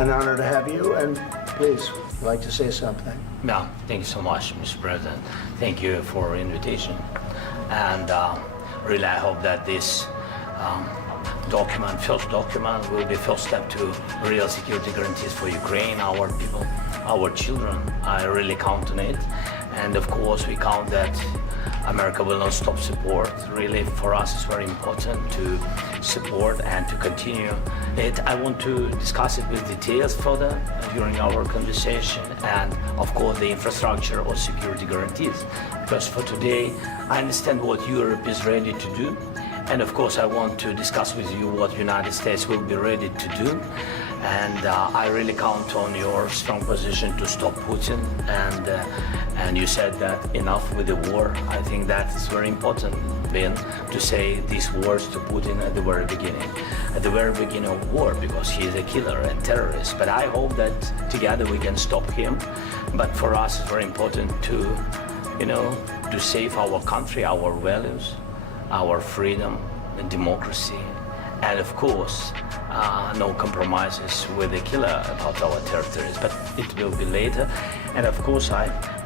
an honor to have you, and please, I'd like to say something. No, thank you so much, Mr. President. Thank you for invitation. And really, I hope that this first document, will be first step to real security guarantees for Ukraine, our people, our children. I really count on it. And of course, we count that America will not stop support. Really, for us, it's very important to support and to continue it. I want to discuss it with details further during our conversation, and of course, the infrastructure or security guarantees. Because for today, I understand what Europe is ready to do. And of course, I want to discuss with you what United States will be ready to do. And I really count on your strong position to stop Putin. And you said that enough with the war. I think that is very important, Ben, to say these words to Putin at the very beginning of war, because he is a killer and terrorist. But I hope that together we can stop him. But for us, it's very important to, to save our country, our values, our freedom and democracy, and of course, no compromises with the killer about our territories, but it will be later. And of course,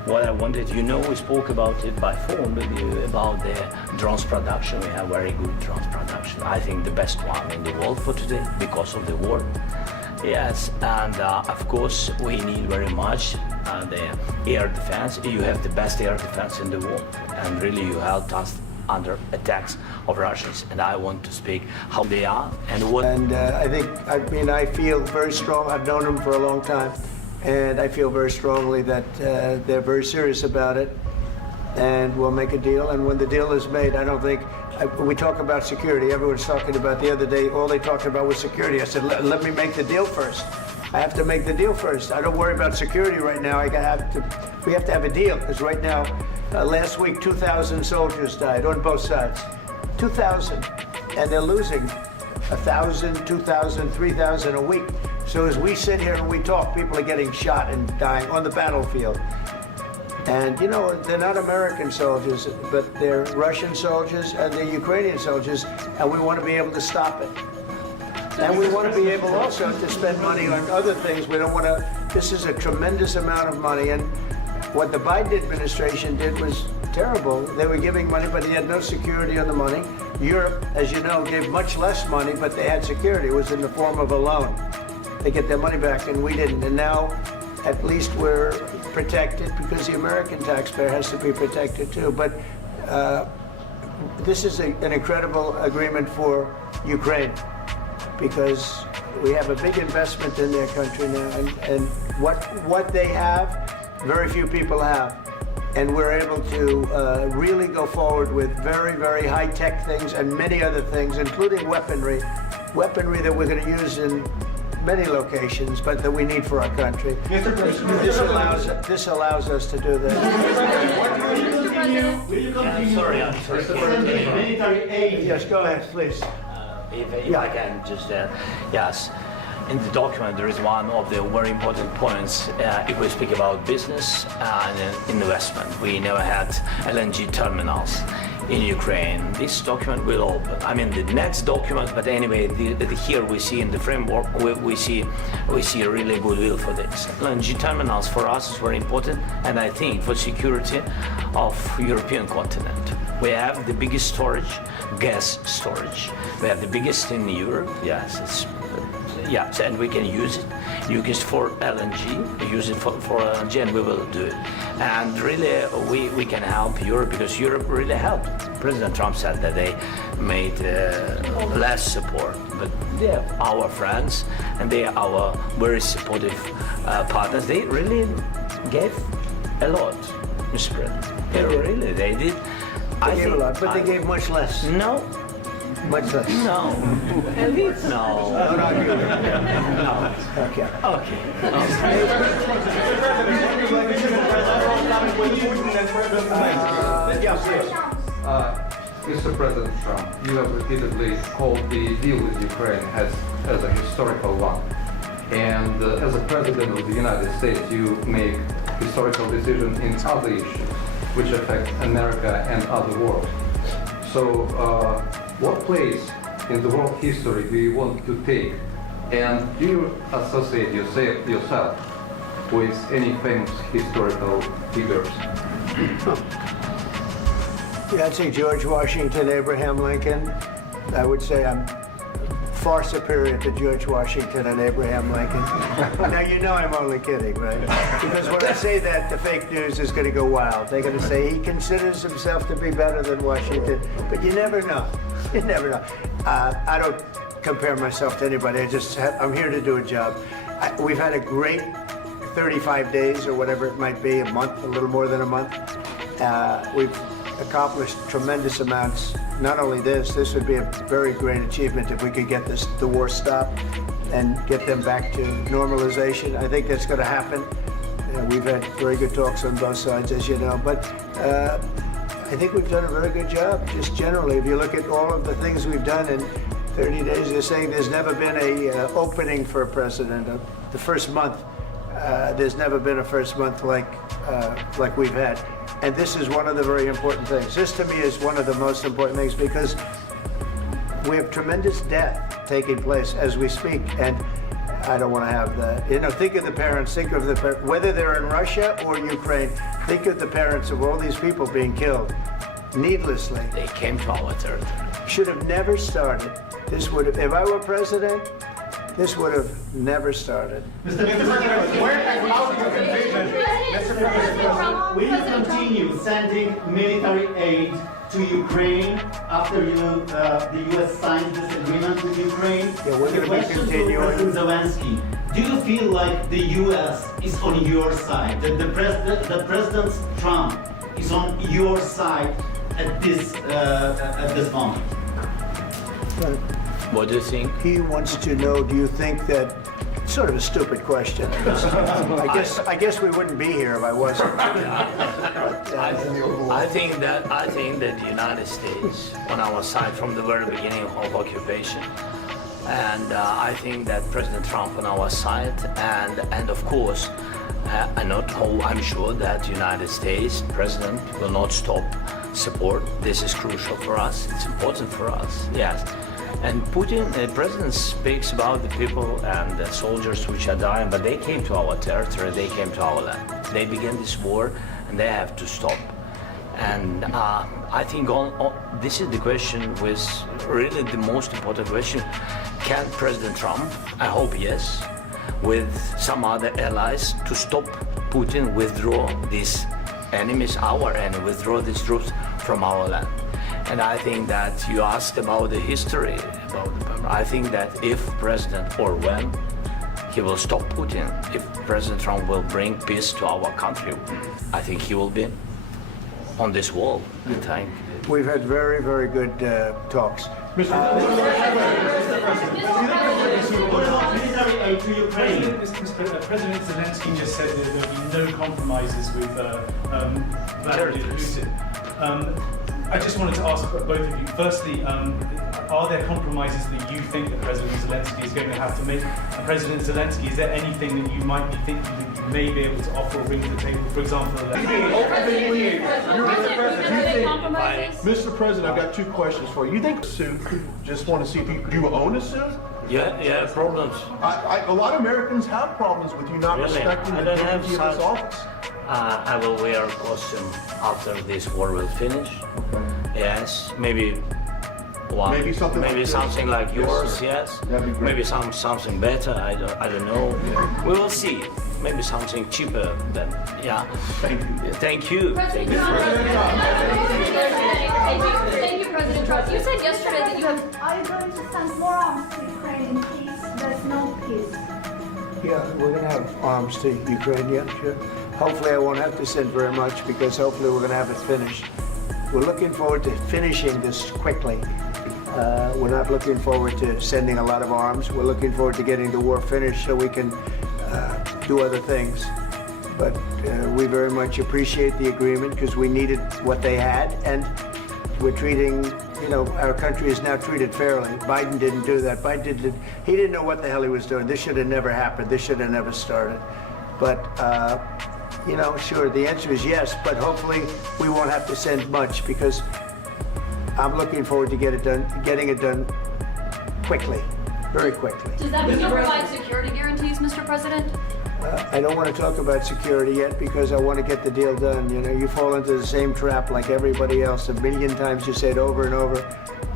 what I wanted, we spoke about it by phone with you about the drones production. We have very good drones production. I think the best one in the world for today because of the war. Yes, and of course, we need very much the air defense. You have the best air defense in the world, and really you helped us under attacks of Russians, and I want to speak how they are and what. And I feel very strong. I've known them for a long time, and I feel very strongly that they're very serious about it, and we'll make a deal. And when the deal is made, I don't think we talk about security. Everyone's talking about the other day. All they talked about was security. I said, let me make the deal first. I have to make the deal first. I don't worry about security right now. We have to have a deal, because right now, last week, 2,000 soldiers died on both sides. 2,000. And they're losing 1,000, 2,000, 3,000 a week. So as we sit here and we talk, people are getting shot and dying on the battlefield. And they're not American soldiers, but they're Russian soldiers and they're Ukrainian soldiers, and we want to be able to stop it. And we want to be able also to spend money on other things. We don't want to, this is a tremendous amount of money. And what the Biden administration did was terrible. They were giving money, but they had no security on the money. Europe, as you know, gave much less money, but they had security. It was in the form of a loan. They get their money back, and we didn't. And now, at least we're protected, because the American taxpayer has to be protected too. But this is an incredible agreement for Ukraine, because we have a big investment in their country now, and what they have, very few people have. And we're able to really go forward with very, very high-tech things and many other things, including weaponry that we're going to use in many locations, but that we need for our country. This allows us to do that. Yes, go ahead, please. If I can just, yes. In the document, there is one of the very important points if we speak about business and investment. We never had LNG terminals in Ukraine. This document will open. I mean, the next document, but anyway, here we see in the framework, we see a really goodwill for this. LNG terminals for us is very important, and I think for security of European continent. We have the biggest storage, gas storage. We have the biggest in Europe. Yes, yes, and we can use it for LNG, use it for LNG, and we will do it. And really, we can help Europe, because Europe really helped. President Trump said that they made less support, but they are our friends, and they are our very supportive partners. They really gave a lot, Mr. President. They did. They gave a lot, but they gave much less. No. Much less. No. No. No. Okay. Mr. President Trump, you have repeatedly called the deal with Ukraine as a historical one. And as a President of the United States, you make historical decisions in other issues which affect America and other world. So what place in the world history do you want to take And do you associate yourself with any famous historical figures? Yeah, I'd say George Washington, Abraham Lincoln. I would say I'm far superior to George Washington and Abraham Lincoln. Now, you know I'm only kidding, right? Because when I say that, the fake news is going to go wild. They're going to say he considers himself to be better than Washington. But you never know. You never know. I don't compare myself to anybody. I'm here to do a job. We've had a great 35 days or whatever it might be, a month, a little more than a month. We've accomplished tremendous amounts. Not only this would be a very great achievement if we could get the war stopped and get them back to normalization. I think that's going to happen. We've had very good talks on both sides, as you know, but I think we've done a very good job, just generally. If you look at all of the things we've done in 30 days, they're saying there's never been a opening for a president. The first month, there's never been a first month like we've had. And this is one of the very important things. This, to me, is one of the most important things because we have tremendous death taking place as we speak. And I don't want to have that. You know, think of the parents, whether they're in Russia or Ukraine, think of the parents of all these people being killed needlessly. They came to our territory. Should have never started. This would have, if I were president, this would have never started. Mr. President, where has out your invasion? Mr. President, will you continue sending military aid to Ukraine after the U.S. signed this agreement with Ukraine? Yeah, we're going to be continuing. President Zelensky, do you feel like the U.S. is on your side? That the President Trump is on your side at this moment? What do you think? He wants to know, do you think that, sort of a stupid question. I guess we wouldn't be here if I wasn't. I think that the United States on our side from the very beginning of occupation, and I think that President Trump on our side, and of course, I'm sure that the United States President will not stop support. This is crucial for us. It's important for us. Yes. And Putin, the president, speaks about the people and the soldiers which are dying, but they came to our territory, they came to our land. They began this war, and they have to stop. And I think this is the question, with really the most important question. Can President Trump, I hope yes, with some other allies, to stop Putin, withdraw these enemies, our enemy, withdraw these troops from our land? And I think that you asked about the history, I think that if President, or when, he will stop Putin, if President Trump will bring peace to our country, I think he will be on this wall. We've had very, very good talks. What about military aid to Ukraine? President Zelensky just said that there will be no compromises with Vladimir Putin. I just wanted to ask both of you, firstly, are there compromises that you think that President Zelensky is going to have to make? And President Zelensky, is there anything that you might be thinking that you may be able to offer or bring to the table? For example, Mr. President, I've got two questions for you. You think a suit? Just want to see if you own a suit? Yeah, problems. A lot of Americans have problems with you not Really? respecting I the don't have dignity of this such- office. I will wear a costume after this war will finish. Yes, maybe one. Maybe something like this? something like Yes, yours. sir. Yes. That'd be great. Maybe something better. I don't know. We will see. Maybe something cheaper. Than yeah. Thank you. Thank you. President Trump. Thank you, President Trump. You said yesterday that you have. Are you going to send more arms to Ukraine in case there's no peace? Yeah, we're going to have arms to Ukraine, yeah, sure. Hopefully I won't have to send very much because hopefully we're going to have it finished. We're looking forward to finishing this quickly. We're not looking forward to sending a lot of arms. We're looking forward to getting the war finished so we can do other things. But we very much appreciate the agreement because we needed what they had, and we're treating, our country is now treated fairly. Biden didn't do that. He didn't know what the hell he was doing. This should have never happened. This should have never started. But, sure, the answer is yes, but hopefully we won't have to send much because I'm looking forward to getting it done quickly. very quickly. Does that mean you'll provide security guarantees, Mr. President? I don't want to talk about security yet because I want to get the deal done. You know, you fall into the same trap like everybody else. A million times you say it over and over.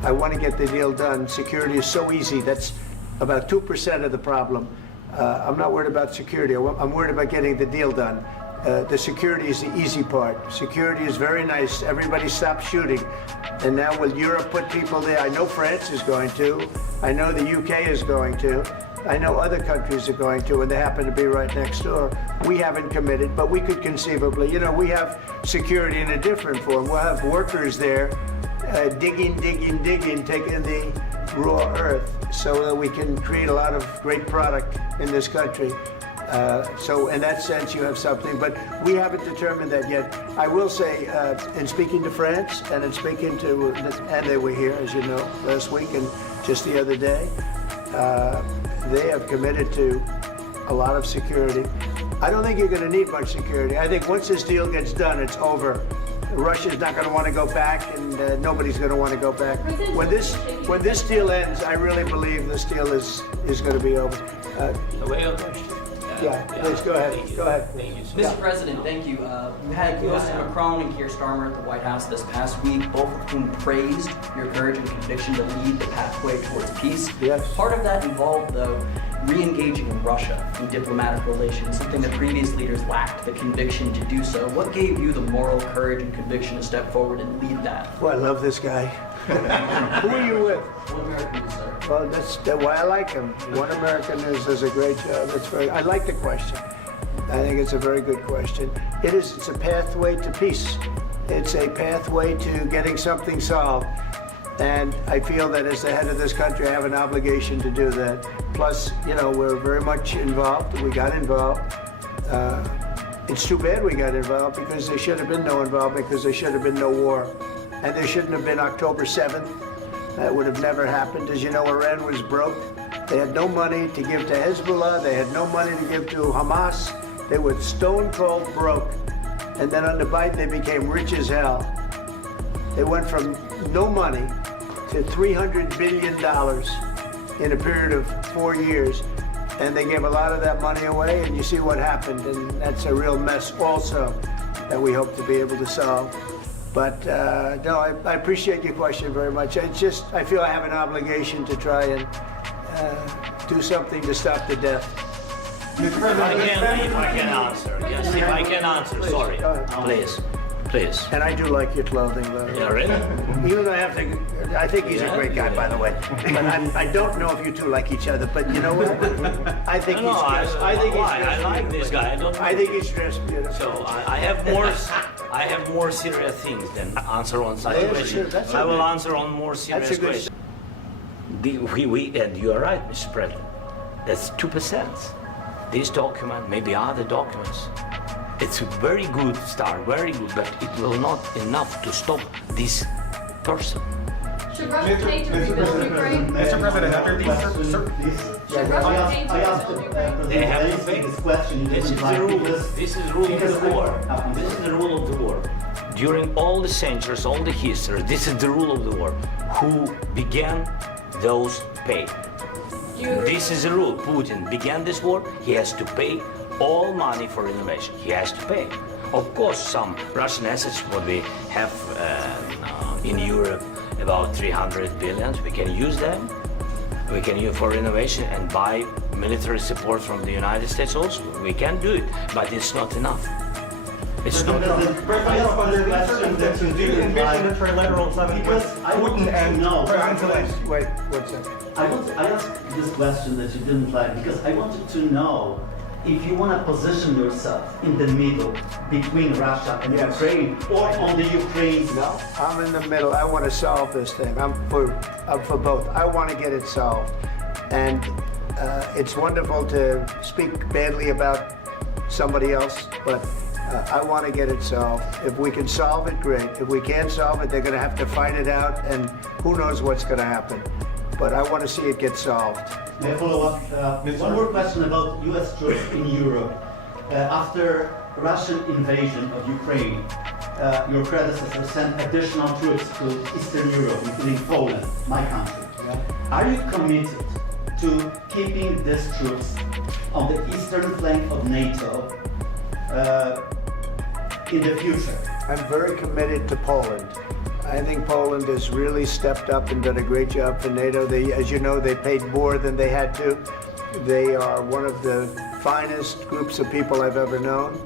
I want to get the deal done. Security is so easy. That's about 2% of the problem. I'm not worried about security. I'm worried about getting the deal done. The security is the easy part. Security is very nice. Everybody stopped shooting. And now will Europe put people there? I know France is going to. I know the UK is going to. I know other countries are going to, and they happen to be right next door. We haven't committed, but we could conceivably. You know, we have security in a different form. We'll have workers there digging, taking the raw earth so that we can create a lot of great product in this country. So in that sense, you have something, but we haven't determined that yet. I will say, in speaking to France and in speaking to, and they were here, as you know, last week and just the other day, they have committed to a lot of security. I don't think you're going to need much security. I think once this deal gets done, it's over. Russia's not going to want to go back, and nobody's going to want to go back. When this deal ends, I really believe this deal is going to be over. Yeah, please go ahead. Go ahead. Mr. President, thank you. You had Mr. Macron and Keir Starmer at the White House this past week, both of whom praised your courage and conviction to lead the pathway towards peace. Yes. Part of that involved, though, re-engaging Russia in diplomatic relations, something that previous leaders lacked the conviction to do so. What gave you the moral courage and conviction to step forward and lead that? Well, I love this guy. Who are you with? One American, sir. Well, that's why I like him. One American does a great job. That's very. I like the question. I think it's a very good question. It's a pathway to peace. It's a pathway to getting something solved. And I feel that as the head of this country, I have an obligation to do that. Plus, you know, we're very much involved. We got involved. It's too bad we got involved because there should have been no involvement because there should have been no war. And there shouldn't have been October 7th. That would have never happened. As you know, Iran was broke. They had no money to give to Hezbollah. They had no money to give to Hamas. They were stone cold broke. And then under Biden, they became rich as hell. They went from no money to $300 billion in a period of 4 years. And they gave a lot of that money away, and you see what happened. And that's a real mess also that we hope to be able to solve. But no, I appreciate your question very much. It's just, I feel I have an obligation to try and do something to stop the death. If I can answer. Yes, if I can answer, sorry. Go ahead. Please. And I do like your clothing, by the way. Yeah, really? Even though I think he's a great guy, by the way. But I don't know if you two like each other. But you know what? I think he's dressed. I think he's dressed. I like this guy. I think he's dressed beautiful. So I have more serious things than answer on such Yeah, questions. sure, that's I will okay. answer on more serious That's a good questions. And you are right, Mr. President. That's 2%. This document, maybe other documents. It's a very good start, very good, but it will not enough to stop this person. Should Russia pay to rebuild Ukraine? Mr. President, after these, Should Russia pay to I asked rebuild Ukraine? They have to Zelensky pay. this question. This is the rule. This is the rule of the war. This is the rule of the war. During all the centuries, all the history, this is the rule of the war. Who began, those pay. This is the rule. Putin began this war. He has to pay all money for innovation. He has to pay. Of course, some Russian assets what we have in Europe, about 300 billion. We can use them. We can use for innovation and buy military support from the United States also. We can do it, but it's not enough. It's not enough. Do you envision a trilateral summit with Putin and President Zelensky? Wait, 1 second. I asked this question that you didn't like because I wanted to know if you want to position yourself in the middle between Russia and Yes. Ukraine or on the Ukraine's. No, I'm in the middle. I want to solve this thing. I'm for both. I want to get it solved. And it's wonderful to speak badly about somebody else, but I want to get it solved. If we can solve it, great. If we can't solve it, they're going to have to fight it out, and who knows what's going to happen. But I want to see it get solved. May I follow up? One more question about U.S. troops in Europe. After Russian invasion of Ukraine, your predecessor sent additional troops to Eastern Europe, including Poland, my country. Are you committed to keeping these troops on the eastern flank of NATO in the future? I'm very committed to Poland. I think Poland has really stepped up and done a great job for NATO. As you know, they paid more than they had to. They are one of the finest groups of people I've ever known.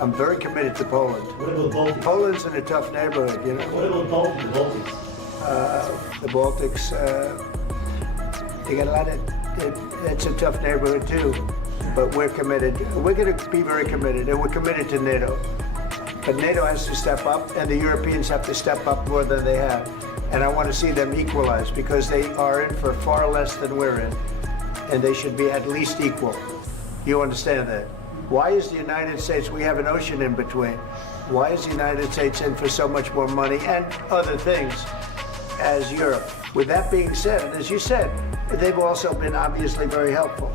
I'm very committed to Poland. What about Baltics? Poland's in a tough neighborhood, you know. What about the Baltics? The Baltics, they got a lot of, it's a tough neighborhood too, but we're committed. We're going to be very committed, and we're committed to NATO. But NATO has to step up, and the Europeans have to step up more than they have. And I want to see them equalize, because they are in for far less than we're in, and they should be at least equal. You understand that? Why is the United States, we have an ocean in between, why is the United States in for so much more money and other things as Europe? With that being said, and as you said, they've also been obviously very helpful,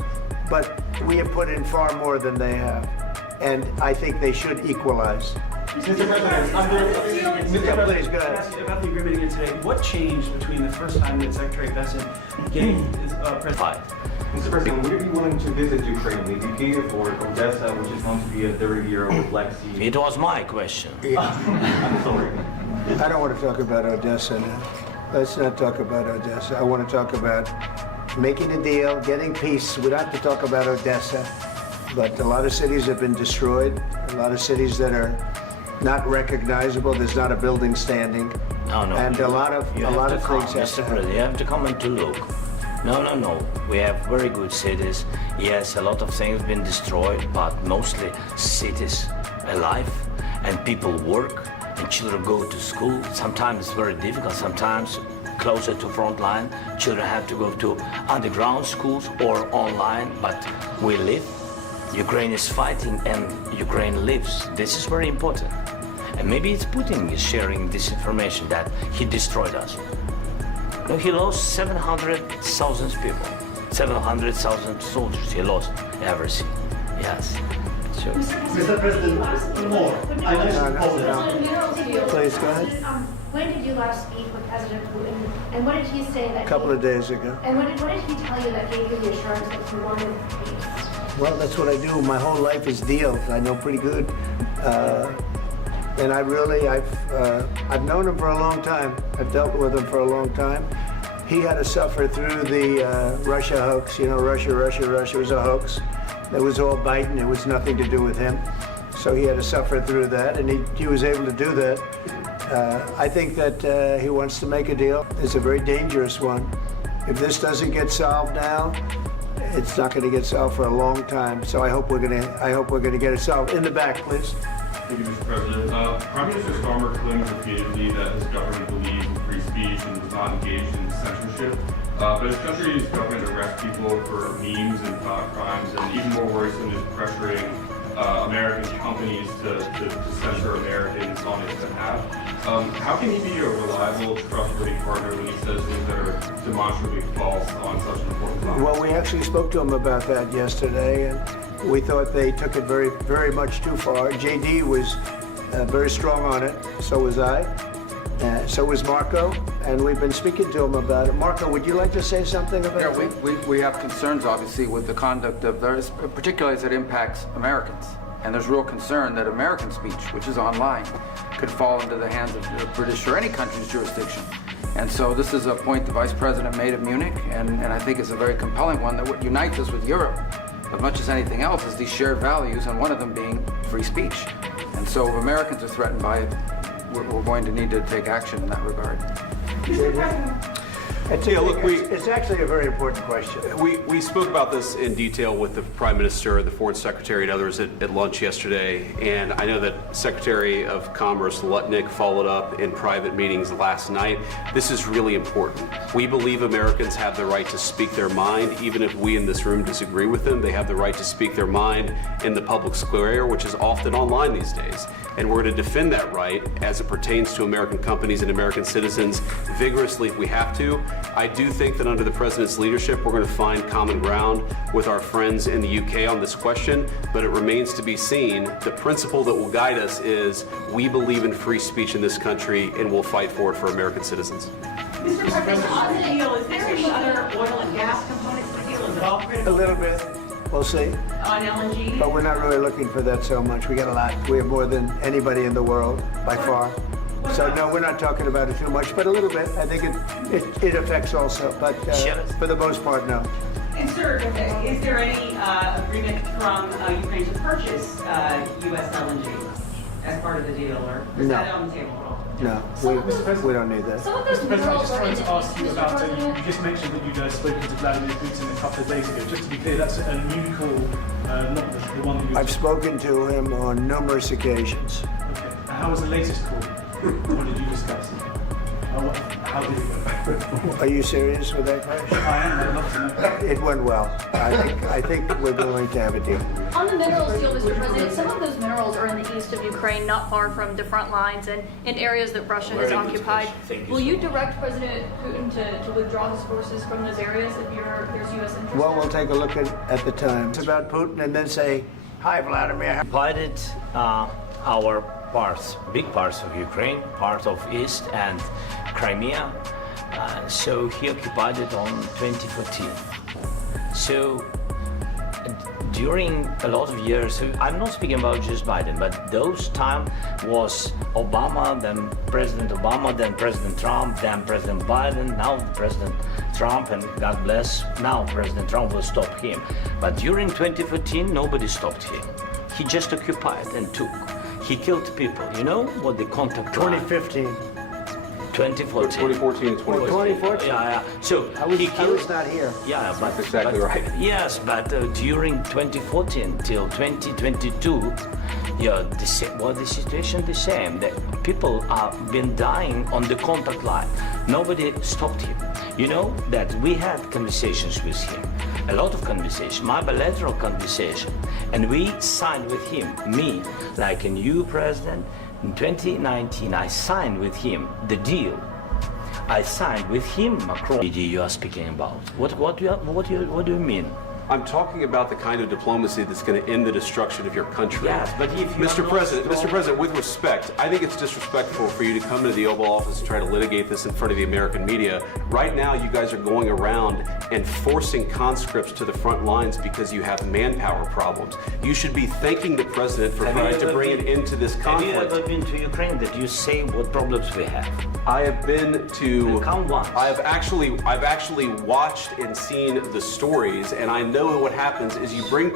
but we have put in far more than they have, and I think they should equalize. Mr. President, Please, go ahead. ask you about the agreement again today. What changed between the first time that Secretary Bessent gave his president? Mr. President, would you be willing to visit Ukraine, maybe Kyiv or Odessa, which is known to be a dirty area of the Black Sea? It was my question. I'm sorry. I don't want to talk about Odessa now. Let's not talk about Odessa. I want to talk about making a deal, getting peace. We don't have to talk about Odessa, but a lot of cities have been destroyed, a lot of cities that are not recognizable. There's not a building standing. No. And a lot of You have to come, things have Mr. to happen. President, you have to come and to look. No. We have very good cities. Yes, a lot of things have been destroyed, but mostly cities alive, and people work, and children go to school. Sometimes it's very difficult. Sometimes closer to front line, children have to go to underground schools or online, but we live. Ukraine is fighting and Ukraine lives. This is very important. And maybe it's Putin is sharing this information that he destroyed us. No, he lost 700,000 people, 700,000 soldiers. He lost everything. Yes. Sure. Mr. President, more. I mentioned Poland. Please, go ahead. When did you last speak with President Putin, and what did he say that? A couple of days ago. And what did he tell you that gave you the assurance that he wanted peace? Well, that's what I do. My whole life is deals. I know pretty good. And I've known him for a long time. I've dealt with him for a long time. He had to suffer through the Russia hoax. You know, Russia was a hoax. It was all Biden. It was nothing to do with him. So he had to suffer through that, and he was able to do that. I think that he wants to make a deal. It's a very dangerous one. If this doesn't get solved now, it's not going to get solved for a long time. So I hope we're going to get it solved. In the back, please. Thank you, Mr. President. Prime Minister Starmer claims repeatedly that his government believes in free speech and does not engage in censorship. But his country's government arrests people for memes and thought crimes, and even more worrisome is pressuring American companies to censor Americans on his behalf. How can he be a reliable, trustworthy partner when he says things that are demonstrably false on such an important topic? Well, we actually spoke to him about that yesterday, and we thought they took it very, very much too far. JD was very strong on it. So was I. So was Marco, and we've been speaking to him about it. Marco, would you like to say something about that? Yeah, we have concerns, obviously, with the conduct of theirs, particularly as it impacts Americans. And there's real concern that American speech, which is online, could fall into the hands of the British or any country's jurisdiction. And so this is a point the Vice President made at Munich, and I think it's a very compelling one, that what unites us with Europe, as much as anything else, is these shared values, and one of them being free speech. And so if Americans are threatened by it, we're going to need to take action in that regard. It's actually a very important question. We spoke about this in detail with the Prime Minister, the Foreign Secretary, and others at lunch yesterday. And I know that Secretary of Commerce Lutnick followed up in private meetings last night. This is really important. We believe Americans have the right to speak their mind, even if we in this room disagree with them. They have the right to speak their mind in the public square, which is often online these days. And we're going to defend that right as it pertains to American companies and American citizens vigorously if we have to. I do think that under the President's leadership, we're going to find common ground with our friends in the UK on this question, but it remains to be seen. The principle that will guide us is we believe in free speech in this country, and we'll fight for it for American citizens. Mr. President, on the deal, is there any other oil and gas components to the deal? Is it all A critical little bit, we'll see. on LNG? But we're not really looking for that so much. We got a lot. We have more than anybody in the world, by far. So no, we're not talking about it too much, but a little bit. I think it affects also, but for the most part, no. And sir, is there any agreement from Ukraine to purchase U.S. LNG as part of the deal, or is No. that on the table at all? No, we don't need that. Some of those Mr. President, I minerals just are in wanted to ask you Mr. about, President. you just mentioned that you'd spoken to Vladimir Putin a couple of days ago. Just to be clear, that's a new call, not the one that you... I've spoken to him on numerous occasions. Okay. And how was the latest call? What did you discuss? How did it go? Are you serious with that question? I am, I'd love to know. It went well. I think we're going to have a deal. On the minerals deal, Mr. President, some of those minerals are in the east of Ukraine, not far from the front lines and in areas that Russia has occupied. Will you direct President Putin to withdraw his forces from those areas if there's U.S. interest? Well, we'll take a look at the time. It's about Putin and then say, hi, Vladimir. Occupied our parts, big parts of Ukraine, part of East and Crimea. So he occupied it on 2014. So during a lot of years, so I'm not speaking about just Biden, but those time was Obama, then President Obama, then President Trump, then President Biden, now President Trump, and God bless, now President Trump will stop him. But during 2014, nobody stopped him. He just occupied and took. He killed people. You know what the contact line? 2015. 2014. 2014 and 2015. 2014. Yeah. So I was not here. Yeah, but That's exactly right. Yes, but during 2014 till 2022, yeah, the situation the same. The people have been dying on the contact line. Nobody stopped him. You know that we had conversations with him, a lot of conversations, my bilateral conversation, and we signed with him, me, like a new president. In 2019, I signed with him the deal. I signed with him, Macron. You are speaking about. What do you mean? I'm talking about the kind of diplomacy that's going to end the destruction of your country. Yes, but if you Mr. President, with respect, I think it's disrespectful for you to come to the Oval Office and try to litigate this in front of the American media. Right now, you guys are going around and forcing conscripts to the front lines because you have manpower problems. You should be thanking the President for trying to bring an end to this conflict. Have you ever been to Ukraine that you say what problems we have? I have been to. Count once. I've actually watched and seen the stories, and I know what happens is you bring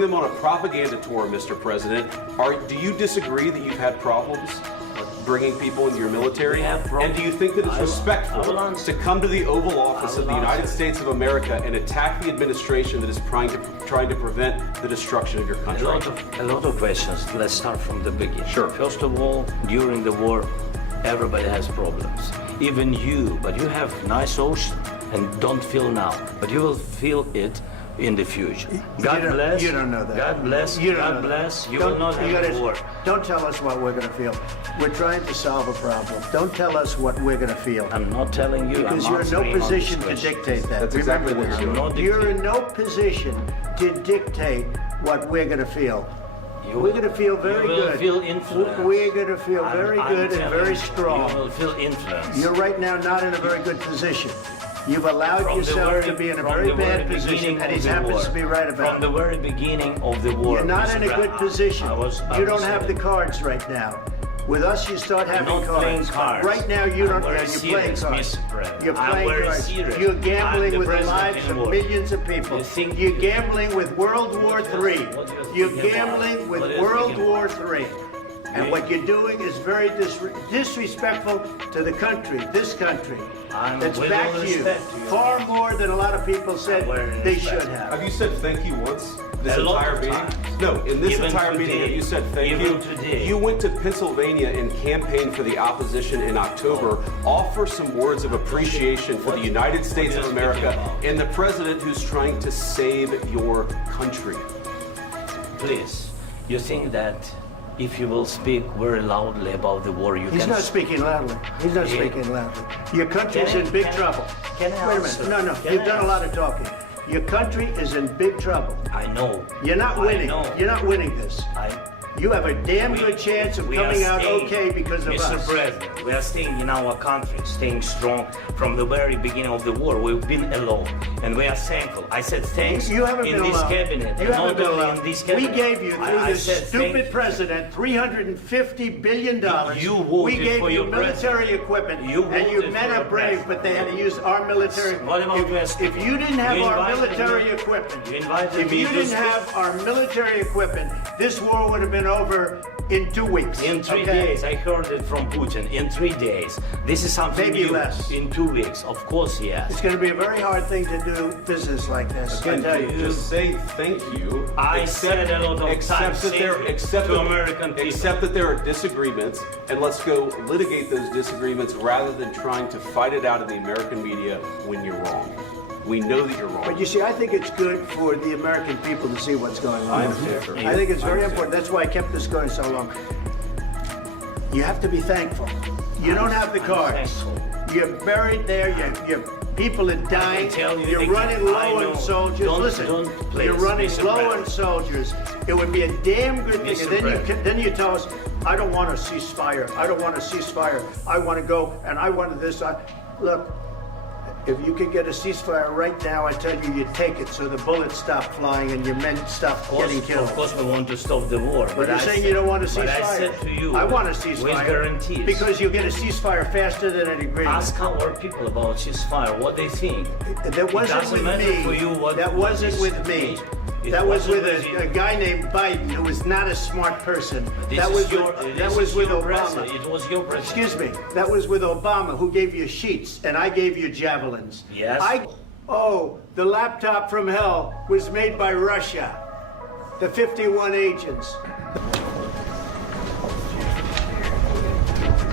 them on a propaganda tour, Mr. President. Do you disagree that you've had problems bringing people into your military? And do you think that it's respectful to come to the Oval Office of the United States of America and attack the administration that is trying to prevent the destruction of your country? A lot of questions. Let's start from the beginning. Sure. First of all, during the war, everybody has problems. Even you, but you have nice ocean and don't feel now, but you will feel it in the future. God bless. You don't know that. God bless. You don't God know bless. that. You will not have a war. Don't tell us what we're going to feel. We're trying to solve a problem. Don't tell us what we're going to feel. I'm not telling you. Because I'm you're in no answering on position this to question. dictate that. That's exactly what Remember you're this. doing. You're in no position to dictate what we're going to feel. We're going to feel very You will good. feel influenced. We're going to feel very I'm good and telling very you, strong. You will feel influenced. You're right now not in a very good position. You've allowed From the yourself very- to be in a from very the bad very position, beginning and of he the happens war. to be right about From the it. very beginning of the war. You're not in a Mr. good position. I You don't was have the cards right now. With us, you start having not playing cards. cards. Right now, you don't. I'm very You're playing serious, cards. Mr. President. You're I'm playing very cards. serious. You're I'm gambling the with the president lives in of war. millions of people. You think You're gambling with World War III. What You're thinking about? gambling with What are you World thinking War about? III. And what you're doing is very disrespectful to the country, this country. I'm That's with back all to you. respect to you. Far more than a lot of people said very they respect. should have. Have you said thank you once? This A lot entire of meeting? times. No, in this Even entire meeting, today. have you said thank Even you? today. You went to Pennsylvania and campaigned for the opposition in October. Offer some words of appreciation for the United States What of are you speaking America about? and the president who's trying to save your country. Please, you think that if you will speak very loudly about the war, you He's can... not speaking loudly. He's not Yeah. speaking loudly. Your country's Can I- in big can I- trouble. can I Wait a answer? minute. No, Can you've I done a lot of answer? talking. Your country is in big trouble. I know. You're not I winning. know. You're not winning this. you have a damn good chance of coming out okay because of Mr. us. President, we are staying in our country, staying strong from the very beginning of the war. We've been alone, and we are thankful. I said thanks You haven't in been this alone. cabinet. You and haven't not been only alone. in this We cabinet. gave you, through I this said stupid president, $350 billion. You voted we gave for you your military equipment, You and you voted men for are your brave, president. but they had to use our military. What about West? If you didn't have You our invited military me- equipment, You invited if me you to didn't speak. have our military equipment, this war would have been over in 2 weeks. In 3 okay? days, I heard it from Putin. In 3 days, this is something Maybe new. less. In 2 weeks, of course, yes. It's going to be a very hard thing to do business like this. I Again, tell you. just say thank you. I said a lot of times that there, thank you accept to that- American people. Accept that there are disagreements, and let's go litigate those disagreements rather than trying to fight it out in the American media when you're wrong. We know that you're wrong. But you see, I think it's good for the American people to see what's going on. I understand, sir. I think it's very I understand. important. That's why I kept this going so long. You have to be thankful. You don't have the cards. thankful. You're buried there. Your people are dying. tell you You're again, running I low know. on soldiers. Don't- Listen, don't please, you're running Mr. low President. on soldiers. It would be a damn good thing. Mr. And President. then you tell us, I don't want a ceasefire. I don't want a ceasefire. I want to go and I want this. Look. If you could get a ceasefire right now, I tell you, you'd take it so the bullets stop flying and your men stop getting killed. Of course, we want to stop the war. But you're I saying said- you don't want a ceasefire. But I said to you, I want a ceasefire. with guarantees. Because you'll get a ceasefire faster than an agreement. Ask our people about ceasefire, what they think. That wasn't doesn't with matter me. for you what- That what wasn't is with me. It That was with wasn't with a you. guy named Biden who was not a smart person. This That is was your- with, this that was is with your Obama. president. It was your president. Excuse me. That was with Obama, who gave you sheets, and I gave you javelins. Yes. Oh, the laptop from hell was made by Russia. The 51 agents.